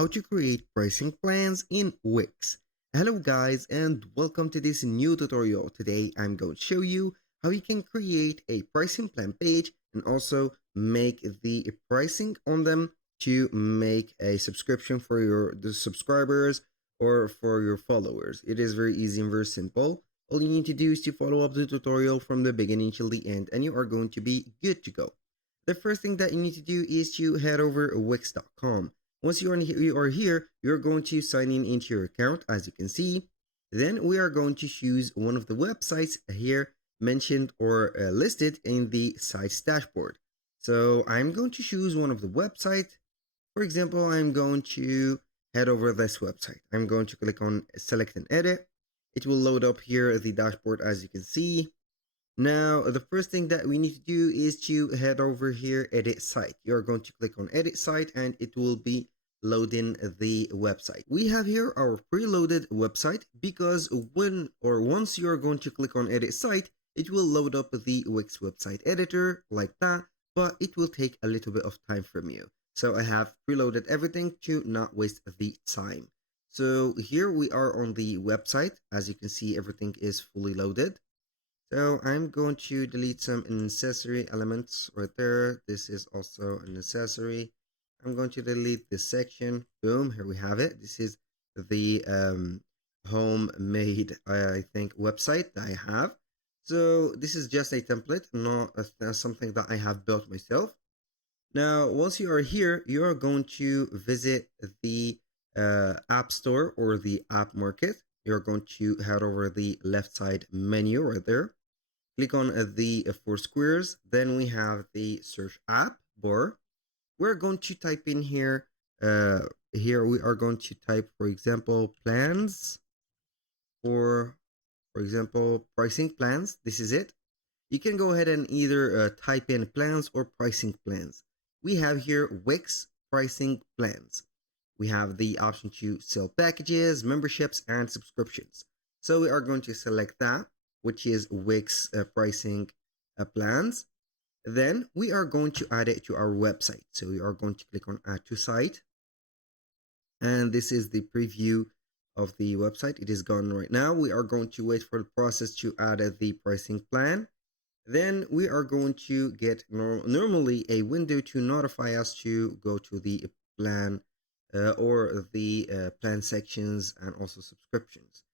how to create pricing plans in Wix. Hello guys and welcome to this new tutorial. Today I'm going to show you how you can create a pricing plan page and also make the pricing on them to make a subscription for the subscribers or for your followers. It is very easy and very simple. All you need to do is to follow up the tutorial from the beginning till the end and you are going to be good to go. The first thing that you need to do is to head over to wix.com. Once you are here, you're going to sign in into your account, as you can see. Then we are going to choose one of the websites here mentioned or listed in the site's dashboard. So I'm going to choose one of the websites. For example, I'm going to head over this website. I'm going to click on select and edit. It will load up here the dashboard, as you can see. Now, the first thing that we need to do is to head over here, edit site. You're going to click on edit site and it will be loading the website. We have here our preloaded website because once you're going to click on edit site, it will load up the Wix website editor like that, but it will take a little bit of time from you. So I have preloaded everything to not waste the time. So here we are on the website. As you can see, everything is fully loaded. So I'm going to delete some unnecessary elements right there. This is also unnecessary. I'm going to delete this section. Boom, here we have it. This is the homemade, I think, website that I have. So this is just a template, not something that I have built myself. Now, once you are here, you are going to visit the App Store or the App Market. You're going to head over the left side menu right there. Click on the four squares. Then we have the search app bar. We're going to type in here. Here we are going to type, for example, plans, or for example, pricing plans. This is it. You can go ahead and either type in plans or pricing plans. We have here Wix pricing plans. We have the option to sell packages, memberships, and subscriptions. So we are going to select that, which is Wix pricing plans. Then we are going to add it to our website. So we are going to click on add to site. And this is the preview of the website. It is gone right now. We are going to wait for the process to add the pricing plan. Then we are going to get normally a window to notify us to go to the plan or the plan sections and also subscriptions.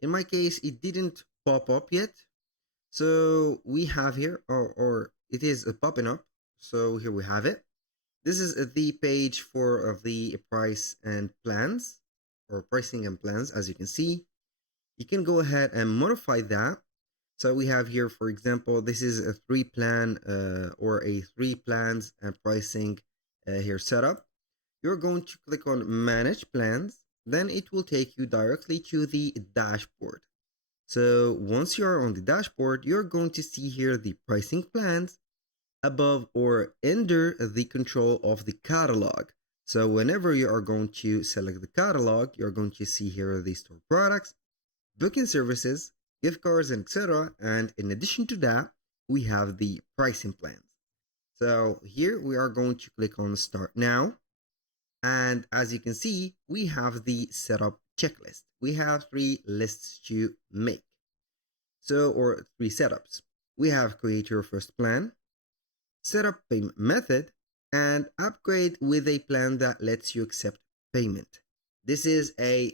In my case, it didn't pop up yet. So we have here, or it is popping up. So here we have it. This is the page for the price and plans, or pricing and plans. As you can see, you can go ahead and modify that. So we have here, for example, this is a 3 plan or a 3 plans and pricing here setup. You're going to click on manage plans. Then it will take you directly to the dashboard. So once you're on the dashboard, you're going to see here the pricing plans above or under the control of the catalog. So whenever you are going to select the catalog, you're going to see here the store products, booking services, gift cards, and etc. And in addition to that, we have the pricing plans. So here we are going to click on start now. And as you can see, we have the setup checklist. We have 3 lists to make. So, or 3 setups. We have create your first plan, setup payment method, and upgrade with a plan that lets you accept payment. This is a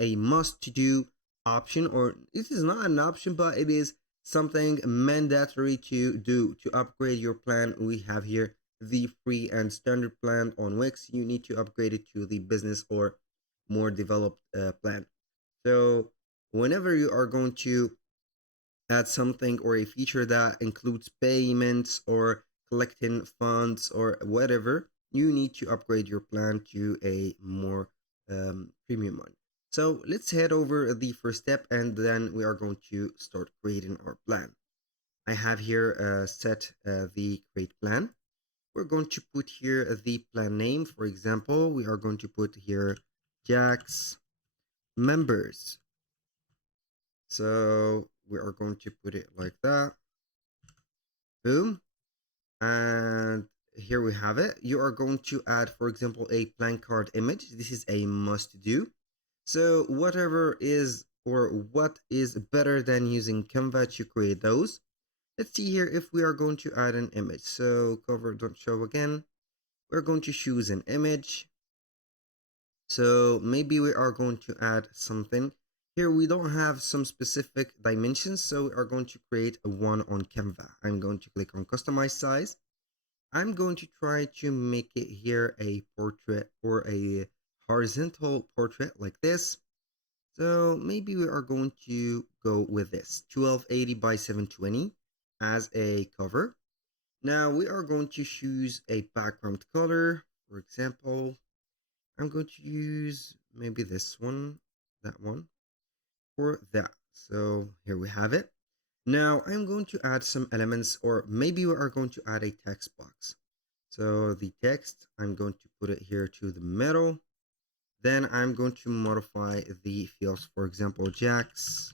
must-do option, or this is not an option, but it is something mandatory to do to upgrade your plan. We have here the free and standard plan on Wix. You need to upgrade it to the business or more developed plan. So whenever you are going to add something or a feature that includes payments or collecting funds or whatever, you need to upgrade your plan to a more premium one. So let's head over the first step and then we are going to start creating our plan. I have here set the create plan. We're going to put here the plan name. For example, we are going to put here Jack's members. So we are going to put it like that. Boom. And here we have it. You are going to add, for example, a plan card image. This is a must do. So whatever is or what is better than using Canva to create those. Let's see here if we are going to add an image. So cover don't show again. We're going to choose an image. So maybe we are going to add something. Here we don't have some specific dimensions, so we are going to create a one on Canva. I'm going to click on customize size. I'm going to try to make it here a portrait or a horizontal portrait like this. So maybe we are going to go with this 1280 by 720 as a cover. Now we are going to choose a background color. For example, I'm going to use maybe this one, that one, or that. So here we have it. Now I'm going to add some elements, or maybe we are going to add a text box. So the text, I'm going to put it here to the middle. Then I'm going to modify the fields. For example, Jack's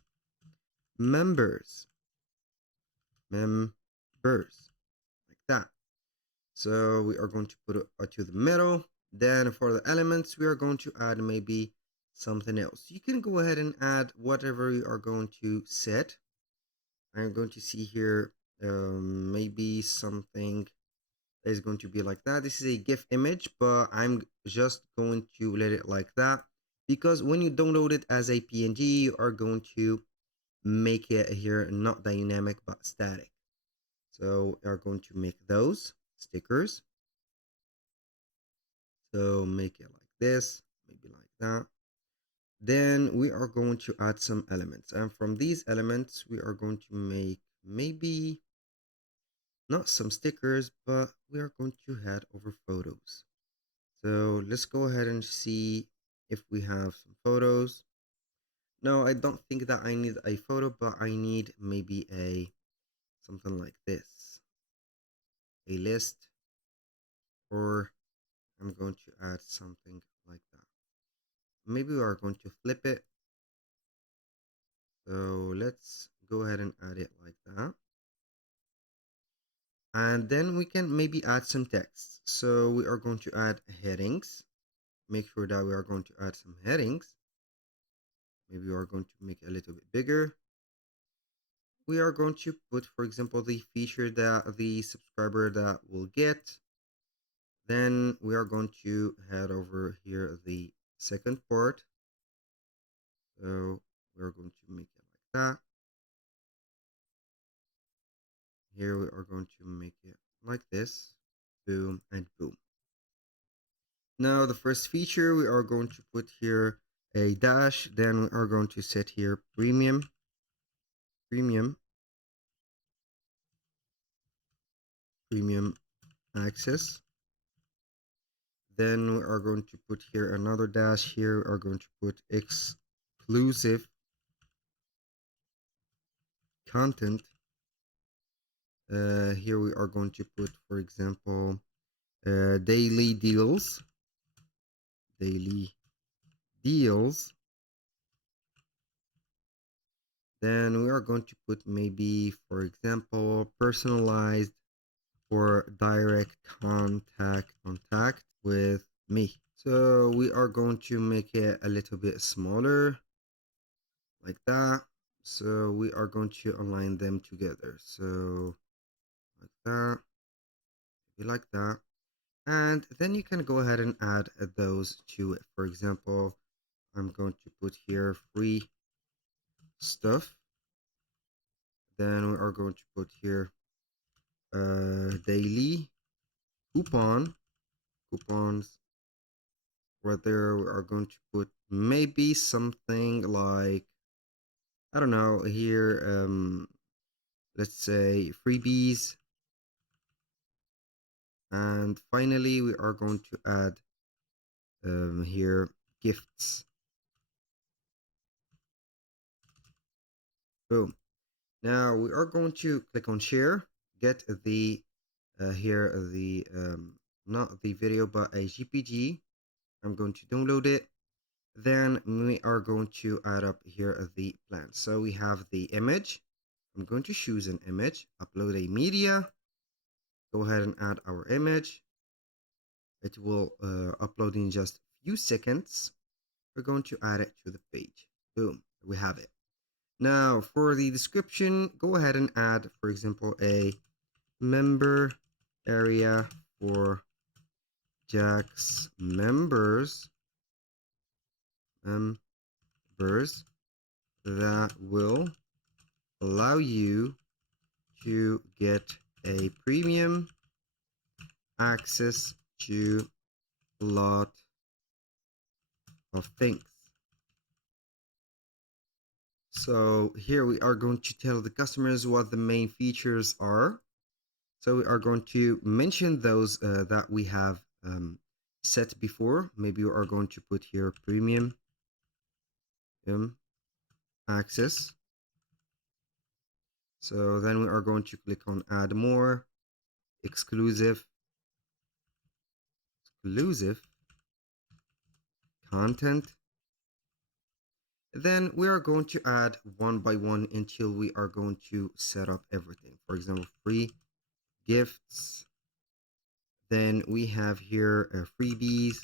members, like that. So we are going to put it to the middle. Then for the elements, we are going to add maybe something else. You can go ahead and add whatever you are going to set. I'm going to see here maybe something that is going to be like that. This is a GIF image, but I'm just going to let it like that because when you download it as a PNG, you are going to make it here not dynamic but static. So we are going to make those stickers. So make it like this, maybe like that. Then we are going to add some elements. And from these elements, we are going to make maybe not some stickers, but we are going to head over photos. So let's go ahead and see if we have some photos. No, I don't think that I need a photo, but I need maybe a something like this, a list, or I'm going to add something like that. Maybe we are going to flip it. So let's go ahead and add it like that. And then we can maybe add some text. So we are going to add headings. Make sure that we are going to add some headings. Maybe we are going to make it a little bit bigger. We are going to put, for example, the feature that the subscriber that will get. Then we are going to head over here the second part. So we're going to make it like that. Here we are going to make it like this. Boom and boom. Now the first feature, we are going to put here a dash. Then we are going to set here premium, premium access. Then we are going to put here another dash. Here we are going to put exclusive content. Here we are going to put, for example, daily deals. Daily deals. Then we are going to put maybe, for example, personalized or direct contact with me. So we are going to make it a little bit smaller like that. So we are going to align them together. So like that, maybe like that. And then you can go ahead and add those to it. For example, I'm going to put here free stuff. Then we are going to put here daily coupons. Right there, we are going to put maybe something like, I don't know, here, let's say freebies. And finally, we are going to add here gifts. Boom. Now we are going to click on share, get the here the not the video but a GPG. I'm going to download it. Then we are going to add up here the plan. So we have the image. I'm going to choose an image, upload a media. go ahead and add our image. It will upload in just a few seconds. We're going to add it to the page. Boom, we have it. Now for the description, go ahead and add, for example, a member area for Jaxx members that will allow you to get a premium access to a lot of things. So here we are going to tell the customers what the main features are. So we are going to mention those that we have set before. Maybe we are going to put here premium access. So then we are going to click on add more, exclusive content. Then we are going to add one by one until we are going to set up everything. For example, free gifts. Then we have here freebies.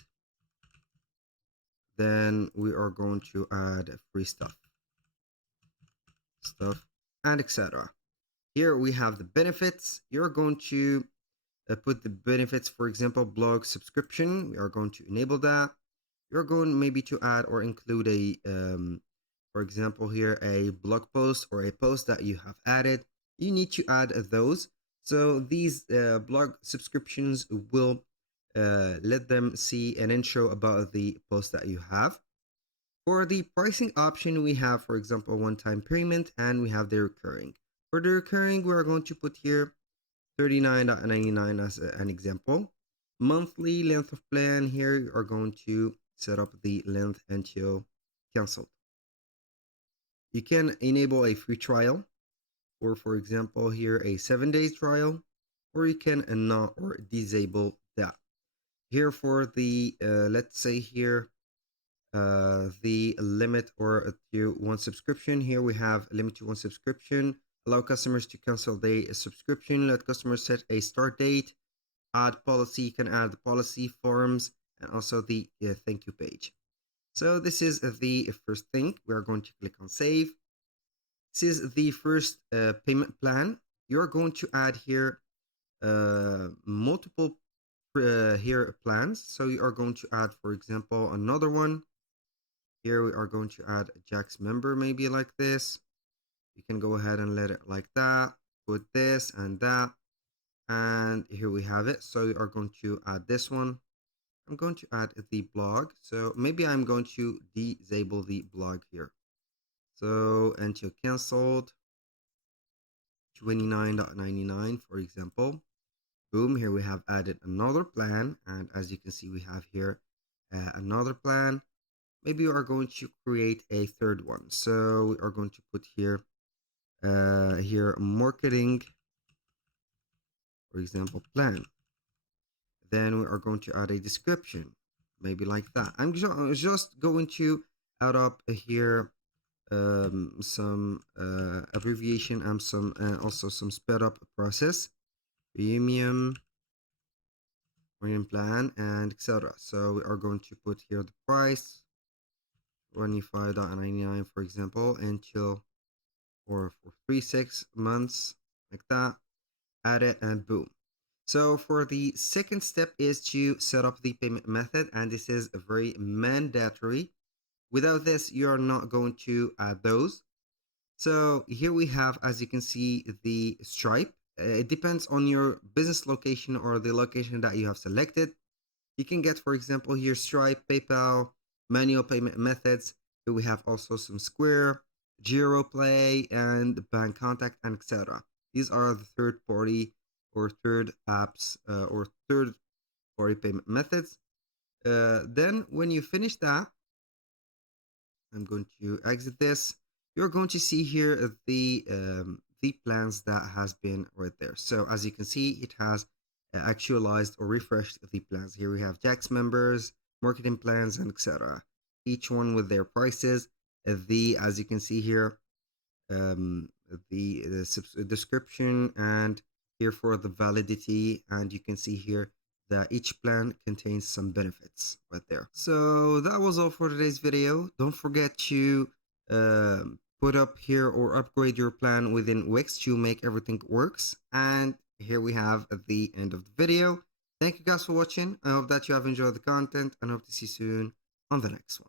Then we are going to add free stuff and etc. Here we have the benefits. You're going to put the benefits, for example, blog subscription. We are going to enable that. You're going maybe to add or include a for example here a blog post or a post that you have added. You need to add those. So these blog subscriptions will let them see an intro about the post that you have. For the pricing option, we have, for example, one-time payment, and we have the recurring. For the recurring, we are going to put here $39.99 as an example. Monthly length of plan, here you are going to set up the length until canceled. You can enable a free trial, or for example here a 7-day trial, or you can not or disable that. Here for the let's say here the limit or to one subscription. Here we have limit to one subscription. Allow customers to cancel their subscription. Let customers set a start date. Add policy. You can add the policy forms and also the thank you page. So this is the first thing. We are going to click on save. This is the first payment plan. You're going to add here multiple here plans. So you are going to add, for example, another one. Here we are going to add a Jaxx member, maybe like this. You can go ahead and let it like that. Put this and that. And here we have it. So we are going to add this one. I'm going to add the blog. So maybe I'm going to disable the blog here. So until canceled, $29.99, for example. Boom, here we have added another plan. And as you can see, we have here another plan. Maybe we are going to create a third one. So we are going to put here marketing, for example, plan. Then we are going to add a description, maybe like that. I'm just going to add up here some abbreviation and some also some sped up process, premium plan, and etc. So we are going to put here the price, $25.99, for example, until or for 3-6 months, like that. Add it and boom. So for the second step is to set up the payment method, and this is very mandatory. Without this, you are not going to add those. So here we have, as you can see, the Stripe. It depends on your business location or the location that you have selected. You can get, for example, here Stripe, PayPal, manual payment methods. Here we have also some Square, GiroPay, and Bank Contact, and etc. These are the third party or third apps or third party payment methods. Then when you finish that, I'm going to exit this. You're going to see here the plans that has been right there. So as you can see, it has actualized or refreshed the plans. Here we have Jaxx members, marketing plans, and etc. Each one with their prices. As you can see here, the description and here for the validity, and you can see here that each plan contains some benefits right there. So that was all for today's video. Don't forget to put up here or upgrade your plan within Wix to make everything works. And here we have at the end of the video. Thank you guys for watching. I hope that you have enjoyed the content and hope to see you soon on the next one.